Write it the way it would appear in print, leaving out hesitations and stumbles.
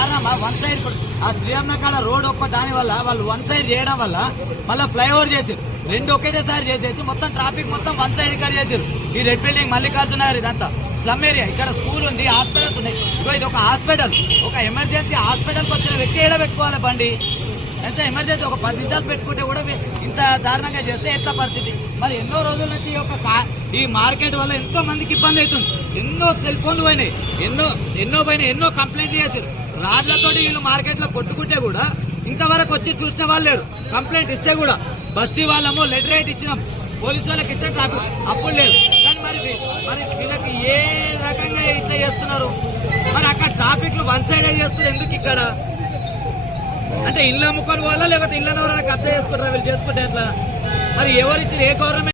కారణమా? One side ఆ శ్రీరామ కాడ రోడ్ ఒక్క దాని వల్ల వాళ్ళు వన్ సైడ్ చేయడం వల్ల మళ్ళీ ఫ్లైఓవర్ చేసారు, రెండు ఒకేసారి చేసేసి మొత్తం ట్రాఫిక్ మొత్తం వన్ సైడ్ ఇక్కడ చేసారు. ఈ రెడ్ బిల్డింగ్ మల్లికార్జున గారు ఇదంతా స్లమ్ ఏరియా, ఇక్కడ స్కూల్ ఉంది, హాస్పిటల్స్ ఉన్నాయి. ఇగో ఇది ఒక హాస్పిటల్, ఒక ఎమర్జెన్సీ హాస్పిటల్కి వచ్చిన వ్యక్తి ఏడ పెట్టుకోవాలి బండి? ఎంత ఎమర్జెన్సీ ఒక 10 నిమిషాలు పెట్టుకుంటే కూడా ఇంత దారుణంగా చేస్తే ఎట్లా పరిస్థితి? మరి ఎన్నో రోజుల నుంచి ఈ మార్కెట్ వల్ల ఎంతో మందికి ఇబ్బంది అవుతుంది. ఎన్నో సెల్ ఫోన్లు పోయినాయి, ఎన్నో కంప్లైంట్లు చేశారు. రాడ్లతో వీళ్ళు మార్కెట్ లో కొట్టుకుంటే కూడా ఇంతవరకు వచ్చి చూసిన వాళ్ళు లేరు. కంప్లైంట్ ఇస్తే కూడా బస్తీ వాళ్ళము లెటర్ రైట్ ఇచ్చినాం, పోలీసు వాళ్ళకి ఇచ్చిన ట్రాఫిక్ అప్పుడు లేదు. కానీ మరి వీళ్ళకి ఏ రకంగా ఇట్లా చేస్తున్నారు? మరి అక్కడ ట్రాఫిక్ వన్ సైడ్ చేస్తున్నారు ఎందుకు? ఇక్కడ అంటే ఇల్లు అమ్ముకొని పోవాలా లేకపోతే ఇళ్ళని ఎవరైనా కబ్జా చేసుకుంటారా? వీళ్ళు చేసుకుంటే ఎట్లా? మరి ఎవరిచ్చిన ఏ గవర్నమెంట్